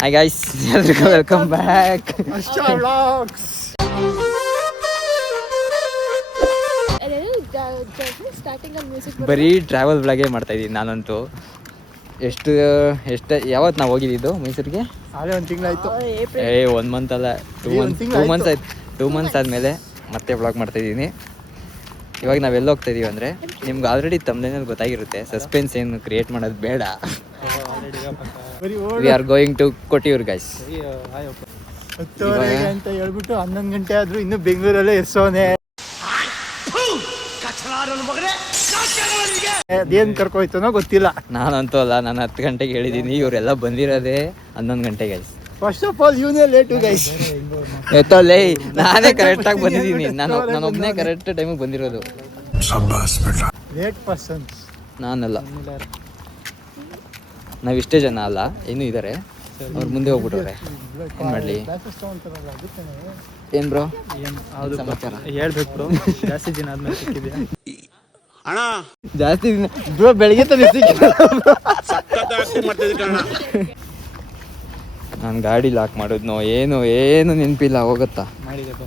Hi guys, ಎಲ್ರಿಗೂ welcome back. ಬರೀ travel ವ್ಲಾಗೇ ಮಾಡ್ತಾ ಇದ್ದೀನಿ ನಾನಂತೂ. ಎಷ್ಟು ಯಾವತ್ತು ನಾವು ಹೋಗಿದ್ದು ಮೈಸೂರಿಗೆ? ಒಂದು ತಿಂಗಳಾಯ್ತು. 1 ಮಂತ್ ಅಲ್ಲ, 2 ಮಂತ್ಸ್ ಆಯ್ತು. 2 ಮಂತ್ಸ್ ಆದಮೇಲೆ ಮತ್ತೆ ವ್ಲಾಗ್ ಮಾಡ್ತಾ ಇದ್ದೀನಿ. ಇವಾಗ ನಾವೆಲ್ಲ ಹೋಗ್ತಾ ಇದೀವಿ ಅಂದರೆ ನಿಮ್ಗೆ ಆಲ್ರೆಡಿ ತಮ್ಮನೇಲಿ ಗೊತ್ತಾಗಿರುತ್ತೆ, ಸಸ್ಪೆನ್ಸ್ ಏನು ಕ್ರಿಯೇಟ್ ಮಾಡೋದು ಬೇಡ. We are going to Kottiyoor guys. 10:30 ಅಂತ ಹೇಳ್ಬಿಟ್ಟು 11 ಗಂಟೆ ಆದ್ರೂ ಇನ್ನೂ ಬೆಂಗಳೂರಲ್ಲೇ ಇರ್ಸೋನೆ. ಅದೇನು ಕರ್ಕೋಯ್ತನೋ ಗೊತ್ತಿಲ್ಲ. ನಾನಂತೂ ಅಲ್ಲ, ನಾನು 10 ಗಂಟೆಗೆ ಹೇಳಿದ್ದೀನಿ. ಇವರೆಲ್ಲ ಬಂದಿರೋದೇ 11 ಗಂಟೆಗೆ ಗೈಸ್. ಫಸ್ಟ್ ಆಫ್ ಆಲ್ ಇವನೇ ಲೇಟು ಗೈಸ್. ಎತ್ತೋಲ್ಲೇ, ನಾನೇ ಕರೆಕ್ಟಾಗಿ ಬಂದಿದ್ದೀನಿ. ನಾನೊಬ್ಬನೇ ಕರೆಕ್ಟ್ ಟೈಮಿಗೆ ಬಂದಿರೋದು. ಲೇಟ್ ಪರ್ಸನ್ಸ್ ನಾನಲ್ಲ, ನಾವಿಷ್ಟೇ ಜನ ಅಲ್ಲ, ಇನ್ನೂ ಇದ್ದಾರೆ. ಅವ್ರು ಮುಂದೆ ಹೋಗ್ಬಿಟ್ಟವ್ರೆ. ಏನು ಮಾಡಲಿ? ಏನು ಬ್ರೋ ಸಮಾಚಾರ ಹೇಳ್ಬೇಕು ಬ್ರೋ. ಜಾಸ್ತಿ ದಿನ ಆದ್ಮೇಲೆ ಸಿಕ್ಕಿದ್ಯಾ ಅಣ್ಣ? ಜಾಸ್ತಿ ದಿನ ಬ್ರೋ, ಬೆಳಗ್ಗೆ ತಾನೇ ಸಿಕ್ಕಿಲ್ಲ. ನಾನು ಗಾಡಿ ಲಾಕ್ ಮಾಡಿದ್ನೋ ಏನು ನೆನಪಿಲ್ಲ. ಹೋಗುತ್ತಾ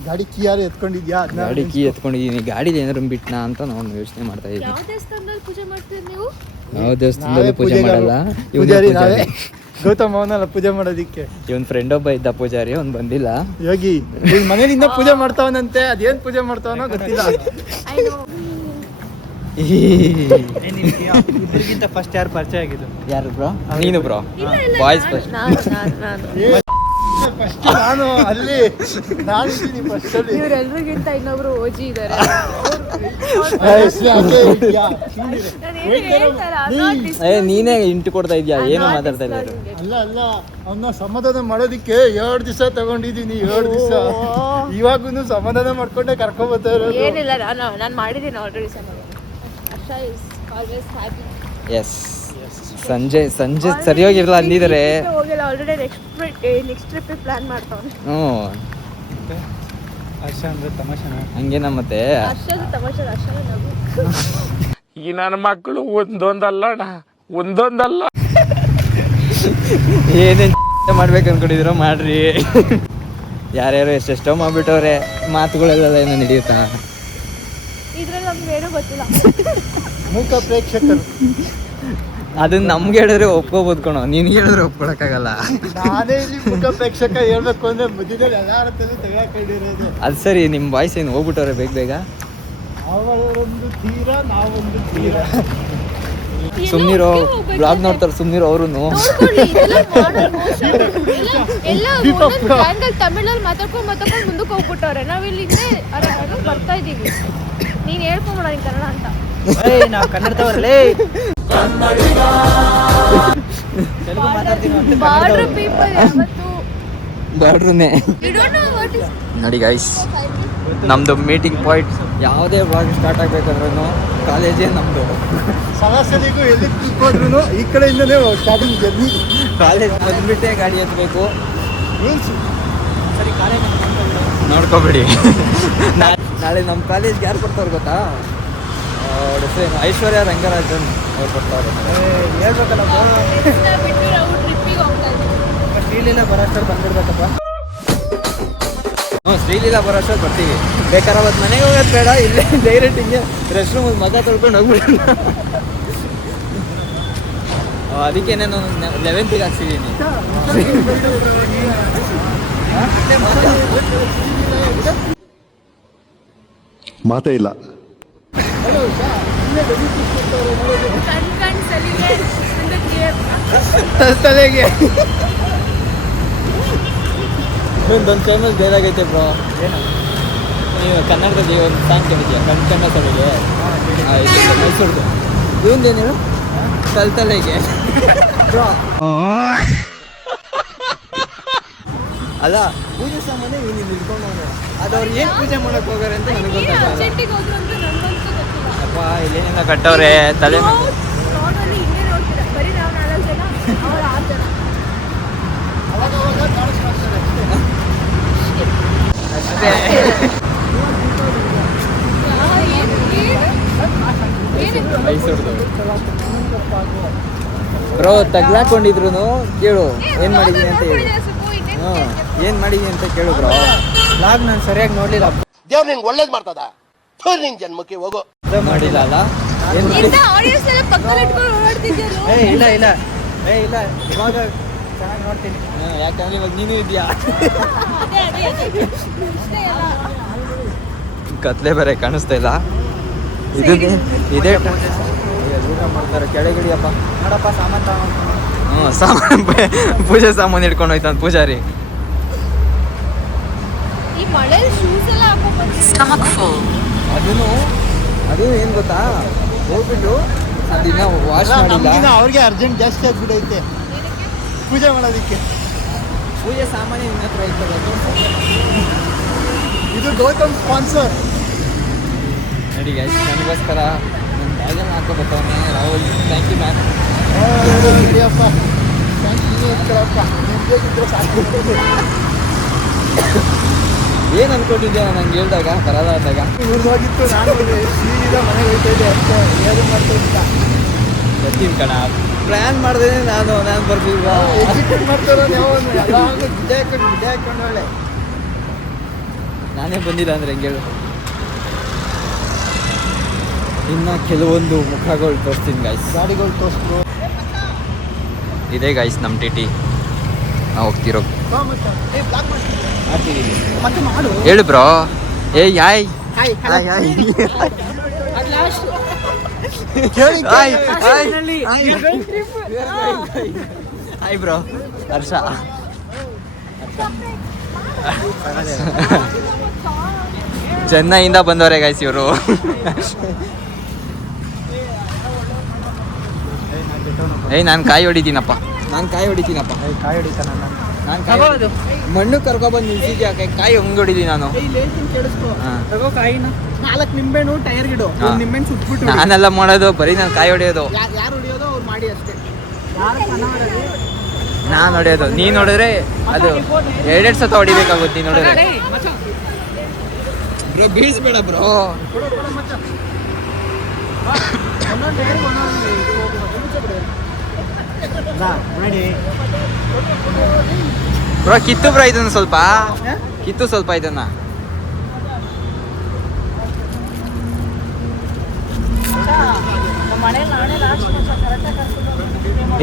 ಗಾಡಿ ಕೀ ಯಾರು ಎತ್ಕೊಂಡಿದ್ಯಾ? ಗಾಡಿ ಕೀ ಎತ್ಕೊಂಡಿದ್ದೀನಿ. ಗಾಡಿ ಏನಾದ್ರು ಬಿಟ್ನಾ ಅಂತ ನಾನು ಯೋಚನೆ ಮಾಡ್ತಾ ಇದ್ದೀನಿ. ಯಾವ ದೇವಸ್ಥಾನದಲ್ಲಿ ಪೂಜೆ ಮಾಡ್ತೀರಿ ನೀವು? ಯಾವ ದೇವಸ್ಥಾನದಲ್ಲೂ ಪೂಜೆ ಮಾಡಲ್ಲ. ಪೂಜಾರಿ ನಾವೇ. ಗೌತಮ್ ಅವನಲ್ಲ ಪೂಜೆ ಮಾಡೋದಿಕ್ಕೆ. ಇವನ್ ಫ್ರೆಂಡ್ ಒಬ್ಬ ಇದ್ದ ಪೂಜಾರಿ, ಅವ್ನು ಬಂದಿಲ್ಲ. ಯೋಗಿ ಮನೇಲಿಂದ ಪೂಜೆ ಮಾಡ್ತಾವನಂತೆ. ಅದೇನ್ ಪೂಜೆ ಮಾಡ್ತಾವನೋ ಗೊತ್ತಿಲ್ಲ. ಇದ್ರಿಗಿಂತ ಫಸ್ಟ್ ಯಾರು ಪರಿಚಯ ಆಗಿದ್ದು? ಯಾರು ಬ್ರೋ? ನೀನು ಬ್ರೋ. Boys first. ಫಸ್ಟ್ ನಾನು ಅಲ್ಲಿ ನಾನಿದ್ದೀನಿ ಫಸ್ಟ್ ಅಲ್ಲಿ. ಇವರೆಲ್ಲರಿಗಿಂತ ಇನ್ನೊಬ್ರು ಓಜಿ ಇದ್ದಾರೆ. ನೀನೇ ಇಂಟು ಕೊಡ್ತಾ ಇದ್ಯಾ? ಏನು ಮಾತಾಡ್ತಾ ಇಲ್ಲ. ಅಲ್ಲ ಅವನ್ನ ಸಮಾಧಾನ ಮಾಡೋದಿಕ್ಕೆ 2 ದಿವಸ ತಗೊಂಡಿದ್ದೀನಿ. 2 ದಿವಸ ಇವಾಗೂ ಸಮಾಧಾನ ಮಾಡ್ಕೊಂಡೆ ಕರ್ಕೊಂಡ್ ಬರ್ತಾ ಇರೋದು. ಏನಿಲ್ಲ, ನಾನು ಮಾಡಿದ್ದೀನಿ ಆಲ್ರೆಡಿ ಸಮಾಧಾನ. ಎಸ್, ಸಂಜೆ ಸರಿಯಾಗಿರಲ್ಲ ಅಂದಿದ್ದಾರೆ. ಹೋಗಿಲ್ಲ ಆಲ್ರೆಡಿ. ನೆಕ್ಸ್ಟ್ ಟ್ರಿಪ್ ಪ್ಲಾನ್ ಮಾಡ್ತಾವ್ನೆ. ಹರ್ಷ ಅಂದ್ರೆ ತಮಾಷೆನ? ಹಂಗೇನ ಮತ್ತೆ? ಹರ್ಷದ ತಮಾಷೆ, ಹರ್ಷದ ನಗು. ಈ ನನ್ನ ಮಕ್ಕಳು ಒಂದೊಂದಲ್ಲ. ಏನೇನು ಮಾಡ್ಬೇಕು ಅನ್ಕೊಂಡಿದಿರೋ ಮಾಡ್ರಿ. ಯಾರ್ಯಾರು ಎಷ್ಟೆಷ್ಟೋ ಮಾಡ್ಬಿಟ್ಟವ್ರೆ. ಮಾತುಗಳೆಲ್ಲ ಏನೋ ನಡೆಯುತ್ತಾ? ಇದ್ರಲ್ಲಿ ನಮ್ಗೆ ಏನೂ ಗೊತ್ತಿಲ್ಲ. ಮೂಕ ಪ್ರೇಕ್ಷಕರು. ಅದನ್ನ ನಮ್ಗೆ ಹೇಳಿದ್ರೆ ಒಪ್ಕೋಬೋದು ಕಣೋ, ನಿನ್ಗೆ ಹೇಳಿದ್ರೆ ಒಪ್ಕೊಳಕ್ಕಾಗಲ್ಲ. ನಾನೇ ಇಲ್ಲಿ ಮೂಕ ಪ್ರೇಕ್ಷಕ ಹೇಳ್ಬೇಕು ಅಂದ್ರೆ ಮಧ್ಯದಲ್ಲಿ ಎಲ್ಲಾರ ತೆಗೆದುಕೊಂಡಿರೋದು. ಅದು ಸರಿ, ನಿಮ್ಮ ವಾಯ್ಸ್ ಏನು ಹೋಗ್ಬಿಟ್ಟವ್ರೆ ಬೇಗ. ಅವರೊಂದು ತೀರ, ನಾವೊಂದು ತೀರ. ಸುಮ್ನಿರೋ, ಬ್ಲಾಗ್ ನೋಡ್ತಾರೆ, ಸುಮ್ನಿರೋ ಅವರು. ತಮಿಳಲ್ಲಿ ಮಾತಾಡ್ಕೊಂಡು ಮುಂದಕ್ಕೆ ಹೋಗ್ಬಿಟ್ಟವ್ರೆ. ನಾವಿಲ್ಲಿ ಬರ್ತಾ ಇದೀವಿ. ನೀನ್ ಹೇಳ್ಕೊಂಬಿಡ ನೀನ್ ಕನ್ನಡ ಅಂತ. ನಾವು ಕನ್ನಡದವರಲ್ಲೇ. ಬಾರ್ಡರ್ ಪೀಪಲ್ ಯಾವತ್ತು ಬಾರ್ಡ್ರನ್ನೇ ನೋಡಿ ಗೈಸ್. ನಮ್ದು ಮೀಟಿಂಗ್ ಪಾಯಿಂಟ್. ಯಾವುದೇ ವ್ಲಾಗ್ ಸ್ಟಾರ್ಟ್ ಆಗ್ಬೇಕಂದ್ರೂ ಕಾಲೇಜೇ ನಮ್ದು. ಸರಾಸರಿಗೂ ಎಲ್ಲಿ ಕೂತ್ಕೊಂಡ್ರು ಈ ಕಡೆಯಿಂದಲೇ ಸ್ಟಾರ್ಟಿಂಗ್ ಜರ್ನಿ. ಕಾಲೇಜ್ ಬಂದ್ಬಿಟ್ಟೆ ಗಾಡಿ ಎತ್ತಬೇಕು. ಸರಿ, ಕಾಲೇಜ್ ನೋಡ್ಕೊಬೇಡಿ. ನಾಳೆ ನಮ್ಮ ಕಾಲೇಜ್ಗೆ ಯಾರು ಬರ್ತಾವ್ರು ಗೊತ್ತಾ? ಐಶ್ವರ್ಯ ರಂಗರಾಜನ್ ಅವ್ರು ಬರ್ತಾರೆ. ಹೇಳ್ಬೇಕಲ್ಲ, ಬಿಟ್ಟು ನಾವು ಟ್ರಿಪ್ಪಿಗೆ ಹೋಗ್ತಾ ಇದ್ದೀವಿ. ಶ್ರೀಲೀಲಾ ಬರೋಷ್ಟಲ್ಲಿ ಬಂದಿರ್ಬೇಕಪ್ಪ. ಶ್ರೀಲೀಲಾ ಬರೋಷ್ಟಲ್ಲಿ ಬರ್ತೀವಿ. ಬೇಕಾದ್ರೆ ಅವತ್ತು ಮನೆಗೆ ಹೋಗೋದು ಬೇಡ, ಇಲ್ಲೇ ಡೈರೆಕ್ಟ್ ಹಿಂಗೆ ರೆಸ್ಟ್ ರೂಮ್ ಮಜಾ ತೊಳ್ಕೊಂಡು ಹೋಗ್ಬಿಡೋಣ. ಅದಕ್ಕೆ ನಾನು 11th ಹಾಕ್ಸಿದ್ದೀನಿ. ಮಾತೇ ಇಲ್ಲ. ತಲೆಗೆ ಒಂದು ಫೇಮಸ್ ಡೈಲಾಗ್ ಐತೆ ಬ್ರೋ. ನೀವು ಕನ್ನಡದಲ್ಲಿ ಒಂದು ಸಾಂಗ್ ಕೇಳಿದ್ಯಾ? ಕಣ್ಣ ಸೊಲಿಗೆ ಮೈಸೂರ್ದು. ಇವಂದೇನು ತಲೆಗೆ ಅಲ್ಲ, ಪೂಜೆ ಸಾಮಾನ್ಯ ಇವನು ನಿಲ್ಕೊಂಡವನು. ಅದು ಅವ್ರು ಏನು ಪೂಜೆ ಮಾಡಕ್ಕೆ ಹೋಗಾರೆ ಅಂತ ನನಗೆ ಗೊತ್ತಾಗಲ್ಲ. ಅಪ್ಪ ಇಲ್ಲೇನಿಂದ ಕಟ್ಟವ್ರೆ ತಲೆ. ಮೈಸೂರ್ದು ಬ್ರೋ. ಬ್ರೋ ತಗ್ಲಾಕೊಂಡಿದ್ರು ಕೇಳು ಏನ್ ಮಾಡಿದೀನಿ ಅಂತ ಹೇಳು. ಏನ್ ಮಾಡಿದೀನಿ ಅಂತ ಕೇಳು ಬ್ರೋ. ಲಾಗ್ ನಾನು ಸರಿಯಾಗಿ ನೋಡ್ಲಿಲ್ಲ. ದೇವ್ರು ನಿಂಗೆ ಒಳ್ಳೇದು ಮಾಡ್ತದ ನಿನ್ ಜನ್ಮಕ್ಕೆ ಹೋಗೋ. ಮಾಡಿಲ್ಲ ಅಲ್ಲ ಏನ್ ಇಲ್ಲ ಇಲ್ಲ ಇಲ್ಲ ಇವಾಗ ಚೆನ್ನಾಗಿ ನೋಡ್ತೀನಿ. ಯಾಕಂದ್ರೆ ಇವಾಗ ನೀನು ಇದೆಯಾ ಕತ್ಲೆ ಬೇರೆ ಕಾಣಿಸ್ತಾ ಇಲ್ಲ. ಇದು ಇದೇ ಊಟ ಮಾಡ್ತಾರೆ ಕೆಳಗಿಡಿಯಪ್ಪ ನೋಡಪ್ಪ ಸಾಮಾನು ತಗೊಂಡು. ಸಾಮಾನು ಪೂಜೆ ಸಾಮಾನು ಹಿಡ್ಕೊಂಡು ಹೋಯ್ತಾನ ಪೂಜಾರಿ. ಈ ಮಳೆಯಲ್ಲಿ ಶೂಸ್ ಎಲ್ಲ ಅದು ಏನ್ ಗೊತ್ತಾ ಹೋಗ್ಬಿಟ್ಟು ಅದಿನ್ನ ವಾಶ್ ಮಾಡಿಲ್ಲ. ಅವ್ರಿಗೆ ಅರ್ಜೆಂಟ್ ಜಾಸ್ತಿ ಆಗ್ಬಿಟ್ಟೈತೆ ಪೂಜೆ ಮಾಡೋದಕ್ಕೆ. ಪೂಜೆ ಸಾಮಾನ್ಯ ನಿನ್ನ ಹತ್ರ ಇರ್ತದೆ. ಇದು ಗೌತಮ್ ಸ್ಪಾನ್ಸರ್. ನೋಡಿ ಗೈಸ್ ನನಗೋಸ್ಕರ ನನ್ನ ಬ್ಯಾಗಲ್ಲಿ ಹಾಕೋ ಬರ್ತಾವನೆ ರಾಹುಲ್. Thank you ma'am. ನಡಿಯಪ್ಪ ಥ್ಯಾಂಕ್ ಯು ಇಟ್ಕೊಳಪ್ಪ. ನಿಮ್ಗೆ ಸಾಕು. ಏನು ಅನ್ಕೊಂಡಿದ್ದೆ ನಂಗೆ ಹೇಳ್ದಾಗ ಬರಲ್ಲ ಅಂದಾಗ ಇವ್ರದ್ದಾಗಿತ್ತು. ನಾನು ಸೀದಾ ಮನೆಗೆ ಹೋಗ್ತಾ ಇದ್ದೆ ಅಷ್ಟೇ. ಏನು ಮಾಡ್ತಾ ಇದ್ದ ಬರ್ತೀನಿ ಕಣ. ಪ್ಲ್ಯಾನ್ ಮಾಡಿದೆ ನಾನು ಬರ್ತಿಲ್ವಾ ಎಕ್ಸಿಕ್ಯೂಟ್ ಮಾಡ್ತಾರೋ ಯಾವ ಎಲ್ಲ ಗಿಡ ಹಾಕೊಂಡು ಒಳ್ಳೆ. ನಾನೇ ಬಂದಿಲ್ಲ ಅಂದ್ರೆ ಹೆಂಗೆ ಹೇಳು. ಇನ್ನು ಕೆಲವೊಂದು ಮುಖಗಳು ತೋರಿಸ್ತೀನಿ ಗೈಸ್. ಗಾಡಿಗಳು ತೋರಿಸ್ರು. ಇದೇ ಗೈಸ್ ನಮ್ಮ ಟಿಟಿ ನಾವು ಹೋಗ್ತಿರೋ. ಮತ್ತೆ ಮಾಡು. ಹೇಳು ಬ್ರೋ. ಯಾಯ್ ಹಾಯ್ ಹಾಯ್ ಹಾಯ್ ಕೇಳಿ ಹಾಯ್ ಬ್ರೋ. ಹರ್ಷ ಚೆನ್ನೈಯಿಂದ ಬಂದವರೇ ಗೈಸ್ ಇವರು. ನಾನು ಕಾಯಿ ಹೊಡಿತೀನಪ್ಪ. ಕಾಯಿ ಹೊಡಿತಾನ ನಾನು ಮಣ್ಣು ಕರ್ಕೊಬಂದು ನಿಲ್ಸಿದ್ಯಾ ಕಾಯಿ ಹಂಗೆ ಹೊಡಿದೀನಿ ನಾನು. ತಗೋ ಕಾಯಿನ 4 ನಿಂಬೆಣ್ಣು ಟೈರ್ ಗಿಡು. ನಿಂಬೆಣ್ಣು ಸುಟ್ಬಿಟ್ಟು ನಾನೆಲ್ಲ ಮಾಡೋದು ಬರೀ ನಾನು ಕಾಯಿ ಹೊಡೆಯೋದು. ಯಾರು ಹೊಡಿಯೋದು ಅವ್ರು ಮಾಡಿ ಅಷ್ಟೇ. ನಾನು ಹೊಡೆಯೋದು. ನೀನು ನೋಡಿದ್ರೆ ಅದು 2 ಸತ ಹೊಡಿಬೇಕಾಗುತ್ತೆ. ನೀನು ನೋಡಿದ್ರೆ ಬ್ರೋ ಬೀಳಿಸ್ಬೇಡ ಬ್ರೋ. ಬ್ರೋ ಕಿತ್ತು ಬ್ರೋ ಇದನ್ನ ಸ್ವಲ್ಪ ಕಿತ್ತು ಸ್ವಲ್ಪ ಇದನ್ನ.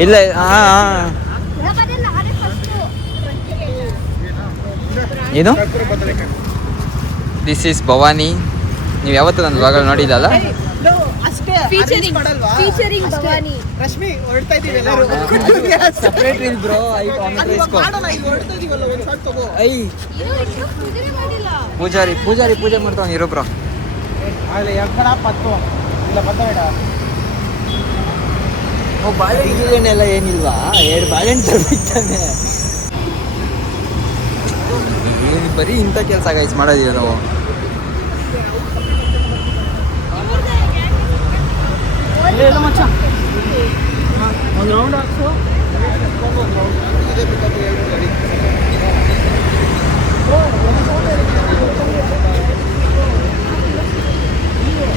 ಇಲ್ಲ ಏನು ದಿಸ್ ಈಸ್ ಭವಾನಿ. ನೀವು ಯಾವತ್ತೂ ನನ್ನ ಬ್ಲಾಗಲ್ಲಿ ನೋಡಿದ್ದಲ್ಲ. ಫೀಚರಿಂಗ್ ಭವಾನಿ. ರಶ್ಮಿ ಹೊರಡ್ತಾ ಇದೀವಿ ಎಲ್ಲರೂ. Separate reel bro. ಐ ಪೂಜಾರಿ ಪೂಜೆ ಮಾಡ್ತಾವ ಇರೋ ಬ್ರೋ. ಆಗಲೇ ಎಕ್ಕಡ ಪತ್ತು ಇಲ್ಲ ಬತ್ತಬೇಡ. ಬಾಳೆಹಣ್ಣೆಲ್ಲ ಏನಿಲ್ವಾ? 2 ಬಾಳೆಹಣ್ಣು ತರಬೇಕಾನೆ. ಏನು ಬರೀ ಇಂಥ ಕೆಲಸ ಗೈಸ್ ಮಾಡೋದಿಲ್ಲ ನಾವು. ಮಚ್ಚ ಒಂದು ರೌಂಡ್ ಹಾಕ್ಸು.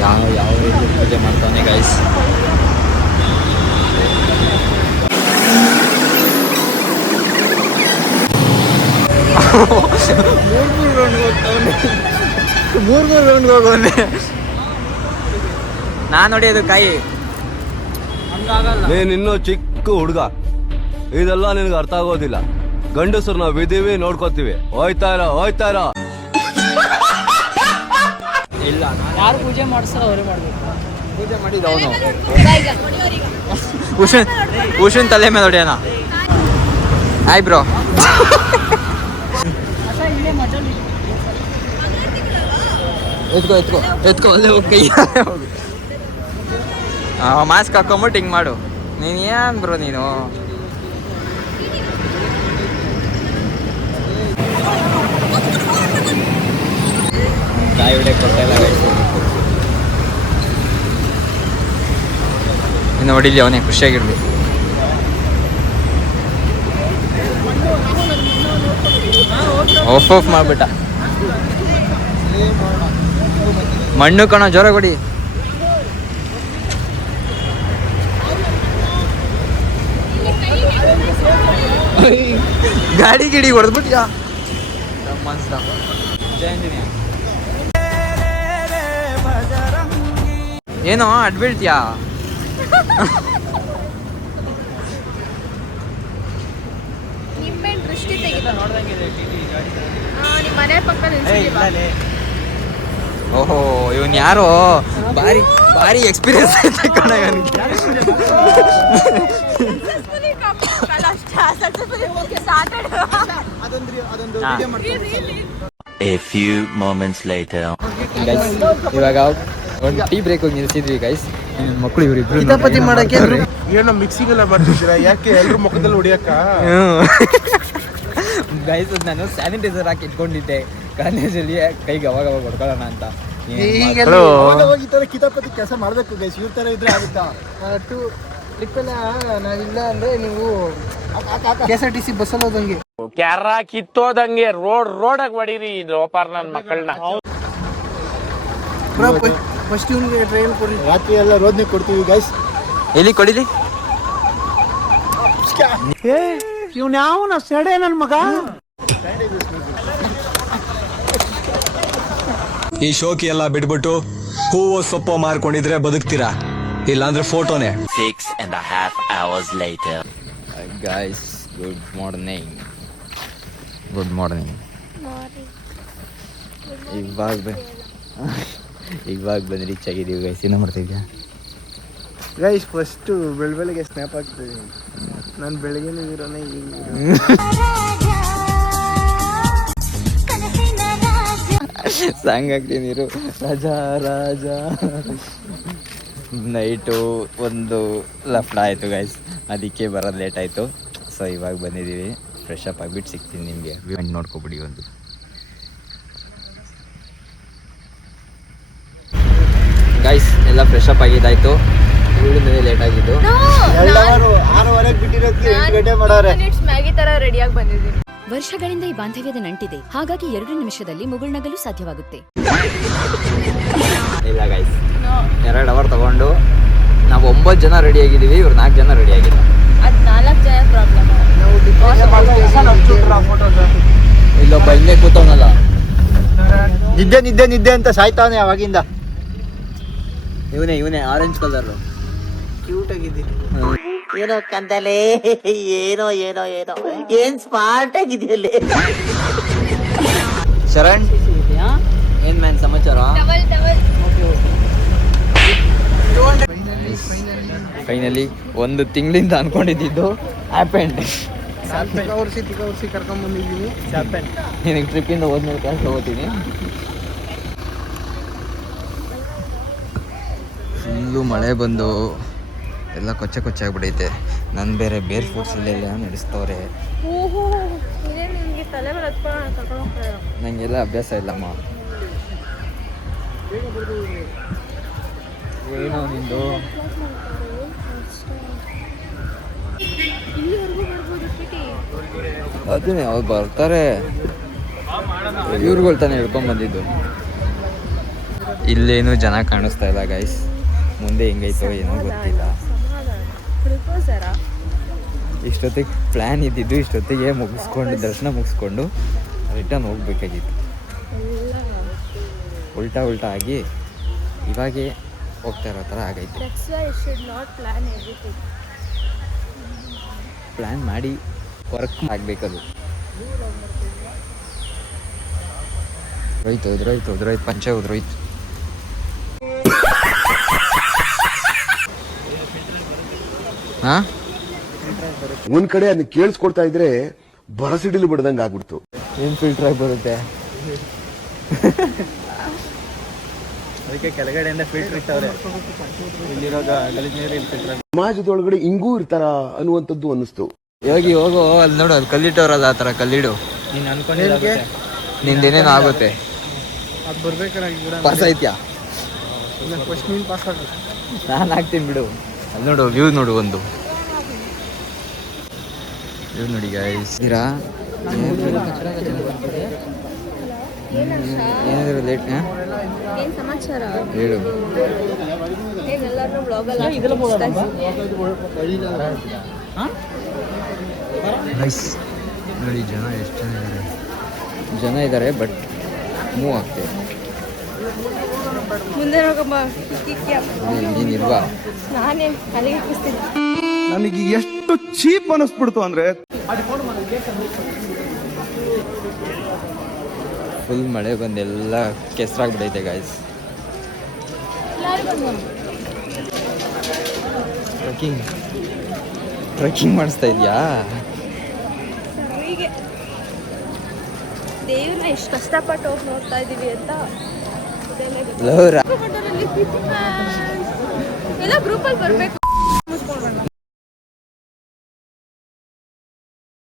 ಯಾವ ರೀತಿ ಪೂಜೆ ಮಾಡ್ತಾನೆ ಗೈಸ್. ಮೂರು ರೌಂಡ್ಗೆ ಹೋಗೋನೆ. ನಾನು ಹೊಡೆಯೋದು ಕಾಯಿ. ನೀನಿನ್ನೂ ಚಿಕ್ಕ ಹುಡುಗ, ಇದೆಲ್ಲ ನಿನಗೆ ಅರ್ಥ ಆಗೋದಿಲ್ಲ. ಗಂಡಸರು ನಾವು ಇದೀವಿ, ನೋಡ್ಕೋತೀವಿ. ಹೋಯ್ತಾ ಇರೋ. ಇಲ್ಲ ಯಾರು ಪೂಜೆ ಮಾಡಿಸ್ತಾರೋ ಅವರೇ ಮಾಡಬೇಕು. ಪೂಜೆ ಮಾಡಿದ್ದು ಅವನು. ಉಷನ್ ತಲೆ ಮೇಲೆ ಹೊಡೆಯೋಣ. ಆಯ್ ಬ್ರೋ. ಎತ್ಕೋ ಅಲ್ಲೇ ಹೋಗಿ. ಮಾಸ್ಕ್ ಹಾಕೊಂಬಿಟ್ಟು ಹಿಂಗೆ ಮಾಡು. ನೀನು ಏನ್ ಬ್ರೋ ನೀನು. ಕಾಯಿ ಹೊಡೆಯಕ್ಕೆ ಕೊಡ್ತಾ ಇಲ್ಲ ಗೈಸ್. ಇನ್ನು ಹೊಡಿಲಿ ಅವನೇ ಖುಷಿಯಾಗಿರ್ಲಿ. ಆಫ್ ಮಾಡ್ಬಿಟ್ಟ. ಮಣ್ಣು ಕಣ ಜೋರ ಕೊಡಿ. ಗಾಡಿ ಗಿಡಿ ಹೊಡೆದ್ಬಿಟ್ಯಾ ಮನ್ಸ್ದ ಏನೋ ಅಡ್ಬಿಡ್ತೀಯಾ ನಿಂಬೆಹಣ್ಣು ದೃಷ್ಟಿ ತೆಗಿತಾ ನಿಮ್ಮ ಮನೆ ಪಕ್ಕ ನಿಲ್ಸಿದೀವ ಓಹೋ ಇವನ್ ಯಾರೋ ಭಾರಿ ಭಾರಿ ಎಕ್ಸ್ಪೀರಿಯನ್ಸ್ ಐತೆ ಕಣ ಇವನಿಗೆ A few moments later. ಇವಾಗ ಒಂದು ಟೀ ಬ್ರೇಕ್ ಹೋಗಿ ನಿಲ್ಸಿದ್ವಿ ಗೈಸ್ ಮಕ್ಕಳು ಇವರಿಬ್ರು ಕಿತಾಪತಿ ಮಾಡಕ್ಕೆ ಏನೋ ಮಿಕ್ಸಿಂಗ್ ಎಲ್ಲ ಮಾಡ್ತಿದ್ದೀರಾ ಯಾಕೆ ಎಲ್ರು ಮುಖದಲ್ಲಿ ಹೊಡಿಯಕ್ಕ ಗೈಸ್ ನಾನು ಸ್ಯಾನಿಟೈಸರ್ ಹಾಕಿ ಇಟ್ಕೊಂಡಿದ್ದೆ ಕಾಲೇಜಲ್ಲಿ ಕೈಗೆ ಅವಾಗ ಹೊಡ್ಕೊಳ್ಳೋಣ ಅಂತ ಹೋಗಿ ಈ ತರ ಕಿತಾಪತಿ ಕೆಲಸ ಮಾಡ್ಬೇಕು ಗೈಸ್ ಇವ್ರ ತರ ಇದ್ರೆ ಆಗುತ್ತಾ ಟ್ರಿಪ್ ಎಲ್ಲ ನಾವಿಲ್ಲ ಅಂದ್ರೆ ನೀವು KSRTC ಬಸ್ಸಲ್ಲಿ ಹೋದಂಗೆ ಕ್ಯಾರ ಕಿತ್ತೋದಂಗೆ ರೋಡಾಗ ಹೊಡೀರಿ ಲೋಪಾರ್ ನನ್ ಮಕ್ಕಳನ್ನ ಫಸ್ಟ್ ಇವ್ನಿಗೆ ಟ್ರೈನ್ ಕೊಡಿ ರಾತ್ರಿ ಎಲ್ಲ ರೋದ್ನೆ ಕೊಡ್ತೀವಿ ಗೈಸ್ ಎಲ್ಲಿ ಕೊಡಿಲಿ ಇವ್ನ ಯಾವನ ಸೆಡೆ ನನ್ ಮಗ ಈ ಶೋಕಿ ಎಲ್ಲ ಬಿಟ್ಬಿಟ್ಟು ಹೂವು ಸೊಪ್ಪು ಮಾರ್ಕೊಂಡಿದ್ರೆ ಬದುಕ್ತೀರಾ ಇಲ್ಲಾಂದ್ರೆ ಫೋಟೋನೇ 6.5 hours later. Guys good morning ಇವಾಗ ಬಂದು ರೀಚ್ ಆಗಿದ್ದೀವಿ ಗೈಸ್ ಇನ್ನೂ ಮಾಡ್ತಿದ್ಯಾ ಗೈಸ್ ಫಸ್ಟ್ ಬೆಳಗ್ಗೆ ಸ್ನ್ಯಾಪ್ ಆಗ್ತದೆ ನಾನು ಬೆಳಗ್ಗೆನೇ ಇರೋನೇ ಸಾಂಗ್ ಹಾಕ್ತೀನಿ ಇರು ರಾಜಾ ರಾಜ ನೈಟು ಒಂದು ಲಫ್ಡ ಆಯಿತು ಗೈಸ್ ಅದಕ್ಕೆ ಬರೋದು ಲೇಟ್ ಆಯಿತು ಸೊ ಇವಾಗ ಬಂದಿದ್ದೀವಿ ಫ್ರೆಶ್ ಅಪ್ ಆಗಿಬಿಟ್ಟು ಸಿಗ್ತೀನಿ ನಿಮಗೆ ವ್ಯೂಂಟ್ ನೋಡ್ಕೊಬಿಡಿ ಒಂದು ಗೈಸ್ ಎಲ್ಲ ಫ್ರೆಶ್ ಅಪ್ ಆಗಿದ್ದಾಯಿತು ಉಳಿದ ಲೇಟ್ ಆಗಿದ್ದು 6:30 ಬಿಟ್ಟಿರೋದಕ್ಕೆ 8 ಗಂಟೆ ಮಾಡೋರೆ ಮ್ಯಾಗಿ ತರ ರೆಡಿಯಾಗಿ ಬಂದಿದ್ದೀನಿ ವರ್ಷಗಳಿಂದ ಈ ಬಾಂಧವ್ಯದ ನಂಟಿದೆ ಹಾಗಾಗಿ 2 ನಿಮಿಷದಲ್ಲಿ ಮುಗುಳ್ನಗಲು ಸಾಧ್ಯವಾಗುತ್ತೆ ಇಲ್ಲ ಗೈಸ್ 2 ಅವರ್ ತಗೊಂಡು ನಾವು 9 ಜನ ರೆಡಿ ಆಗಿದ್ದೀವಿ ಇವ್ರು 4 ಜನ ರೆಡಿ ಆಗಿಲ್ಲ ಅದು 4 ಜನ ಪ್ರಾಬ್ಲಮ್ ಇಲ್ಲೊಬ್ಬ ಇಲ್ಲೇ ಕೂತವನಲ್ಲ ನಿದ್ದೆ ಅಂತ ಸಾಯ್ತಾವನೆ ಅವಾಗಿಂದ ಇವನೇ ಆರೆಂಜ್ ಕಲರ್ ಕ್ಯೂಟ್ ಆಗಿದ್ದೀನಿ ಏನೋ ಕಂದಲೆ ಏನೋ ಏನೋ ಏನೋ ಏನ್ ಸ್ಮಾರ್ಟ್ ಆಗಿದೆಯಲ್ಲೇ ಶರಣ್ ಏನ್ ಮ್ಯಾನ್ ಸಮಾಚಾರ ಫೈನಲಿ 1 ತಿಂಗಳಿಂದ ಅನ್ಕೊಂಡಿದ್ದು ಹ್ಯಾಪೆಂಡ್ ತಿಕ್ಕ ಕರ್ಕೊಂಡ್ ಬಂದಿದ್ದೀನಿ ನಿನಗೆ ಟ್ರಿಪ್ಪಿಂದ ಹೋದ್ಮೇಲೆ ಕ್ಯಾಶ್ ತಗೋತೀನಿ ಫುಲ್ಲು ಮಳೆ ಬಂದು ಎಲ್ಲ ಕೊಚ್ಚೆ ಆಗ್ಬಿಟ್ಟೈತೆ ನಾನು ಬೇರೆ ಫುಡ್ಸ್ ಇಲ್ಲೆಲ್ಲ ನಡೆಸ್ತವ್ರೆ ನಿಮಗೆ ತಲೆ ಮೇಲೆ ಹತ್ಕೊಂಡು ಕರ್ಕೊಂಡು ಹೋಗ್ತಾರೆ ನನಗೆಲ್ಲ ಅಭ್ಯಾಸ ಇಲ್ಲಮ್ಮ ಏನೋ ನಿಂದು ಇಲ್ಲಿವರೆಗೂ ಬರ್ಬೋದು ಕಿಟಿ ಅದನ್ನೇ ಅವ್ರು ಬರ್ತಾರೆ ಇವ್ರುಗಳು ತಾನೇ ಹಿಡ್ಕೊಂಡ್ ಬಂದಿದ್ದು ಇಲ್ಲೇನು ಜನ ಕಾಣಿಸ್ತಾ ಇಲ್ಲ ಗೈಸ್ ಮುಂದೆ ಹೆಂಗೈತೋ ಏನೋ ಗೊತ್ತಿಲ್ಲ ಇಷ್ಟೊತ್ತಿಗೆ ಪ್ಲ್ಯಾನ್ ಇದ್ದಿದ್ದು ಇಷ್ಟೊತ್ತಿಗೆ ಮುಗಿಸ್ಕೊಂಡು ದರ್ಶನ ಮುಗಿಸ್ಕೊಂಡು ರಿಟರ್ನ್ ಹೋಗ್ಬೇಕಾಗಿತ್ತು ಉಲ್ಟಾ ಆಗಿ ಇವಾಗೇ ಹೋಗ್ತಾ ಇರೋ ಥರ ಆಗೈತೆ ಪ್ಲ್ಯಾನ್ ಮಾಡಿ ವರ್ಕ್ ಆಗಬೇಕದು ಉದ್ರೋಯ್ತು ಪಂಚೆ ಉದ್ರೋಯ್ತು ಹಾಂ ಒಂದ್ ಕಡೆ ಅದನ್ನ ಕೇಳಿಸ್ಕೊಡ್ತಾ ಇದ್ರೆ ಬರಸಿಡಿಲು ಬಿಡ್ದಂಗೆ ಆಗ್ಬಿಡ್ತು. ಏನು ಫಿಲ್ಟರ್ ಆಗಿ ಬರುತ್ತೆ ಅದಕ್ಕೆ ಕೆಳಗಡೆಯಿಂದ ಫಿಲ್ಟರ್ ಇಟ್ಟವ್ರೆ ಇಲ್ಲಿರೋ ಗಲೀಜ್ ನೀರು ಇಲ್ಲಿ ಫಿಲ್ಟರ್ ಸಮಾಜದೊಳಗಡೆ ಹಿಂಗೂ ಇರ್ತಾರ ಅನ್ನುವಂಥದ್ದು ಅನ್ನಿಸ್ತು. ಹೋಗಿ ಹೋಗೋ ಅಲ್ಲಿ ನೋಡು ಅಲ್ಲಿ ಕಲ್ಲಿಟ್ಟವ್ರಲ್ಲ ಆ ಥರ ಕಲ್ಲಿಡು ನೀನು ಅನ್ಕೊಂಡಿದ್ದೆ ನಿಂದೇನೇನು ಆಗುತ್ತೆ ಅದು ಬರ್ಬೇಕಾರೆ ಪಾಸ್ ಐತ್ಯಾ ಫಸ್ಟ್ ನೀನು ಪಾಸ್ ಆಗ ನಾನು ಹಾಕ್ತೀನಿ ಬಿಡು ಅಲ್ಲಿ ನೋಡು ವ್ಯೂ ನೋಡು ಒಂದು ವ್ಯೂ ನೋಡಿ ಗೈಸ್ ಇರಾ ಏನಾದರೂ ಲೇಟ್ ಏನು ಸಮಾಚಾರ ಹೇಳು ಏನೆಲ್ಲರೂ ಬ್ಲಾಗಲ್ಲಿ ಗೈಸ್ ನೋಡಿ ಜನ ಎಷ್ಟು ಜನ ಇದ್ದಾರೆ ಬಟ್ ಮೂವ್ ಆಗ್ತದೆ. ಮುಂದೆ ಹೋಗಮ್ಮ. ನೀನಿಲ್ವಾ? ನಾನೇ ಅಲ್ಲಿಗೆ ಕೂಸ್ತೀನಿ. ನನಗೆ ಎಷ್ಟು ಚೀಪ್ ಅನಿಸ್ಬಿಡ್ತು ಅಂದ್ರೆ ಫುಲ್ ಮಳೆ ಬಂದೆಲ್ಲ ಕೆಸರಾಗ್ಬಿಟ್ಟೈತೆ ಗಾಯ್ಸ್. ಟ್ರೆಕ್ಕಿಂಗ್ ಮಾಡಿಸ್ತಾ ಇದೆಯಾ? ಹೀಗೆ ದೇವ್ರನ್ನ ಎಷ್ಟು ಕಷ್ಟಪಟ್ಟು ಹೋಗಿ ನೋಡ್ತಾ ಇದೀವಿ ಅಂತ ಎಲ್ಲ ಗ್ರೂಪಲ್ಲಿ ಬರಬೇಕು.